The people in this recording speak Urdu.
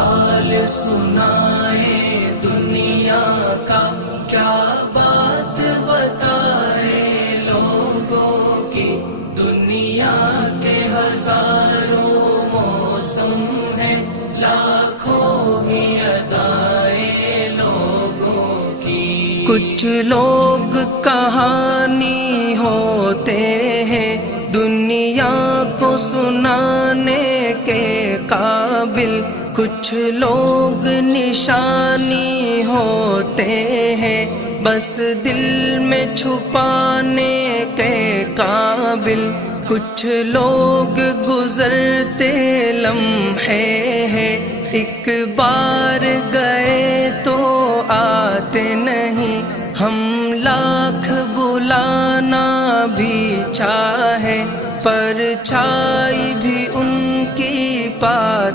حال سنائے دنیا کا، کیا بات بتائے لوگوں کی، دنیا کے ہزاروں موسم ہیں، لاکھوں ہی ادائیں لوگوں کی۔ کچھ لوگ کہانی ہوتے ہیں دنیا کو سنانے کے قابل، کچھ لوگ نشانی ہوتے ہیں بس دل میں چھپانے کے قابل، کچھ لوگ گزرتے لمحے ہیں، ایک بار گئے تو آتے نہیں، ہم لاکھ بلانا بھی چاہے پرچھائی بھی ان کی پاتے